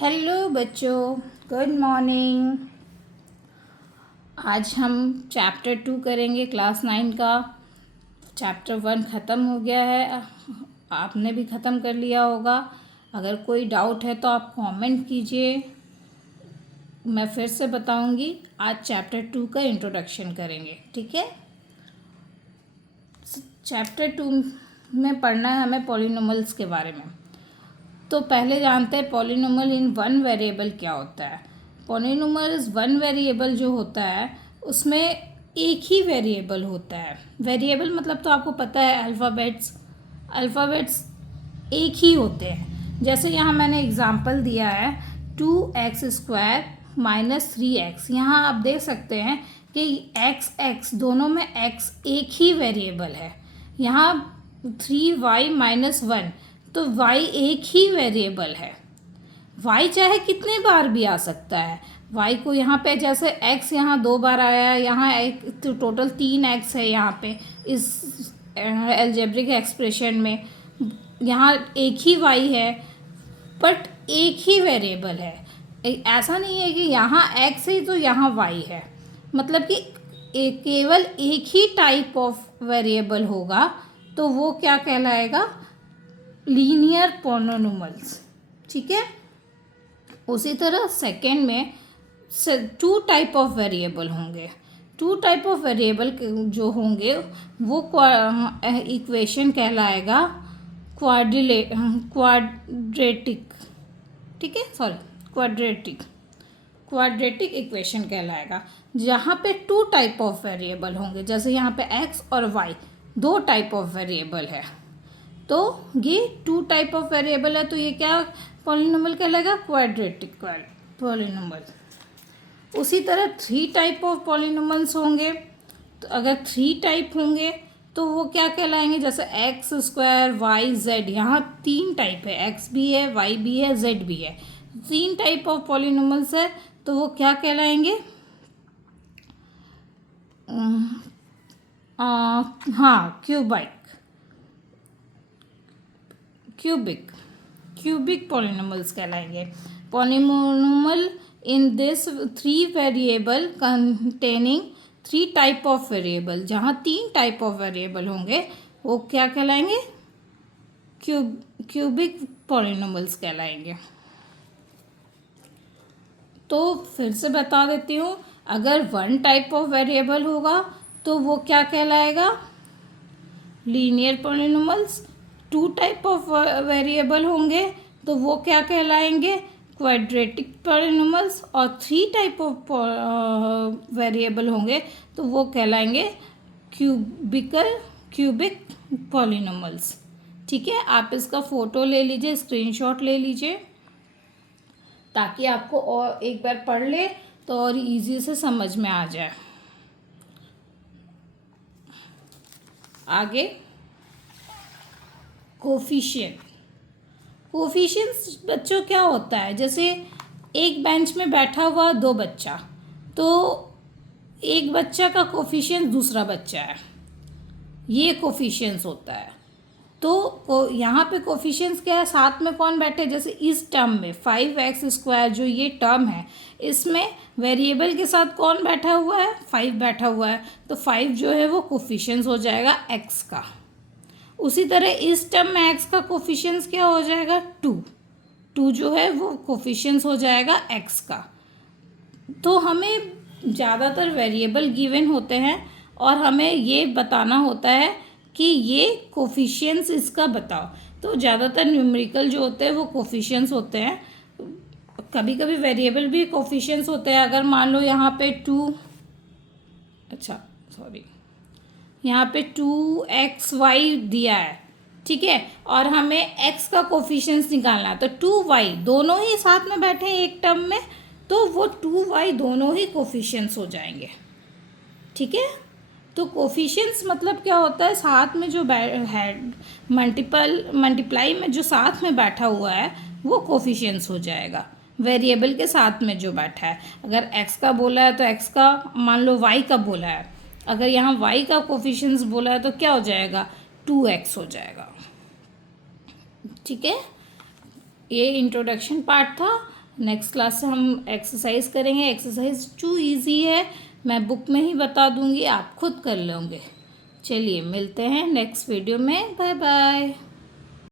Hello बच्चों, good morning. आज हम चैप्टर 2 करेंगे क्लास 9 का। चैप्टर 1 ख़त्म हो गया है, आपने भी ख़त्म कर लिया होगा। अगर कोई डाउट है तो आप कमेंट कीजिए, मैं फिर से बताऊंगी। आज चैप्टर 2 का इंट्रोडक्शन करेंगे, ठीक है। चैप्टर 2 में पढ़ना है हमें पॉलिनोमल्स के बारे में। तो पहले जानते हैं पॉलिनोमियल इन वन वेरिएबल क्या होता है। पॉलिनोमियल इज वन वेरिएबल जो होता है उसमें एक ही वेरिएबल होता है। वेरिएबल मतलब तो आपको पता है अल्फ़ाबेट्स एक ही होते हैं। जैसे यहाँ मैंने एग्जांपल दिया है 2x² - 3x। यहाँ आप देख सकते हैं कि x दोनों में x एक ही वेरिएबल है। यहाँ 3y - 1 तो y एक ही वेरिएबल है। y चाहे कितने बार भी आ सकता है। y को यहाँ पे जैसे x यहाँ 2 बार आया है, यहाँ एक तो टोटल 3x है यहाँ पे इस अलजेब्रिक एक्सप्रेशन में। यहाँ एक ही y है बट एक ही वेरिएबल है। ऐसा नहीं है कि यहाँ x है तो यहाँ y है। मतलब कि केवल एक ही टाइप ऑफ वेरिएबल होगा तो वो क्या कहलाएगा, लीनियर पॉलिनोमियल्स, ठीक है। उसी तरह सेकेंड में 2 टाइप ऑफ वेरिएबल होंगे। 2 टाइप ऑफ वेरिएबल जो होंगे वो इक्वेशन कहलाएगा क्वाड्रेटिक, ठीक है, क्वाड्रेटिक इक्वेशन कहलाएगा। जहाँ पे 2 टाइप ऑफ वेरिएबल होंगे, जैसे यहाँ पे x और y 2 टाइप ऑफ वेरिएबल है, तो ये 2 टाइप ऑफ वेरिएबल है तो ये क्या पॉलिनोमियल कहलाएगा, क्वाड्रेटिक पॉलिनोमियल। उसी तरह 3 टाइप ऑफ पॉलिनोमियल्स होंगे। तो अगर 3 टाइप होंगे तो वो क्या कहलाएंगे, जैसे x² y z। यहाँ 3 टाइप है, x भी है, y भी है, z भी है। 3 टाइप ऑफ पॉलिनोमियल्स है तो वो क्या कहलाएंगे, हाँ क्यूबिक पॉलिनोमियल्स कहलाएंगे। Polynomial in this 3 variable containing 3 type of variable. जहाँ 3 टाइप ऑफ वेरिएबल होंगे वो क्या कहलाएंगे, क्यूबिक पॉलिनोमियल्स कहलाएंगे। तो फिर से बता देती हूँ, अगर 1 टाइप ऑफ वेरिएबल होगा तो वो क्या कहलाएगा, linear polynomials. 2 type of variable होंगे तो वो क्या कहलाएंगे, क्वाड्रेटिक पॉलिनोमियल्स। और 3 टाइप ऑफ वेरिएबल होंगे तो वो कहलाएंगे क्यूबिक पॉलिनोमियल्स, ठीक है। आप इसका फ़ोटो ले लीजिए, स्क्रीनशॉट ले लीजिए, ताकि आपको और एक बार पढ़ ले तो और इजी से समझ में आ जाए। आगे कोफिशिएंट्स बच्चों क्या होता है, जैसे एक बेंच में बैठा हुआ 2 बच्चा, तो एक बच्चा का कोफिशिएंट दूसरा बच्चा है, ये कोफिशिएंट्स होता है। तो यहाँ पे कोफिशिएंट्स क्या है, साथ में कौन बैठे, जैसे इस टर्म में 5x² जो ये टर्म है, इसमें वेरिएबल के साथ कौन बैठा हुआ है, 5 बैठा हुआ है। तो 5 जो है वो कोफिशिएंट्स हो जाएगा x का। उसी तरह इस टर्म में x का कोफिशिएंट्स क्या हो जाएगा, 2 जो है वो कोफिशिएंट्स हो जाएगा x का। तो हमें ज़्यादातर वेरिएबल गिवन होते हैं और हमें ये बताना होता है कि ये कोफिशिएंट्स इसका बताओ। तो ज़्यादातर न्यूमेरिकल जो होते हैं वो कोफिशिएंट्स होते हैं, कभी कभी वेरिएबल भी कोफिशिएंट्स होते हैं। अगर मान लो यहाँ पे यहाँ पे 2xy दिया है, ठीक है, और हमें x का कोफिशिएंट्स निकालना है। तो 2y दोनों ही साथ में बैठे हैं एक टर्म में, तो वो 2y दोनों ही कोफिशिएंट्स हो जाएंगे, ठीक है। तो कोफिशिएंट्स मतलब क्या होता है, साथ में जो है मल्टीप्लाई में जो साथ में बैठा हुआ है वो कोफिशिएंट्स हो जाएगा, वेरिएबल के साथ में जो बैठा है। अगर x का बोला है तो x का, मान लो y का बोला है, अगर यहाँ y का कोफिशिएंट्स बोला है तो क्या हो जाएगा, 2x हो जाएगा, ठीक है। ये इंट्रोडक्शन पार्ट था। नेक्स्ट क्लास से हम एक्सरसाइज करेंगे। एक्सरसाइज 2 इजी है, मैं बुक में ही बता दूंगी, आप खुद कर लोगे। चलिए मिलते हैं नेक्स्ट वीडियो में। Bye bye.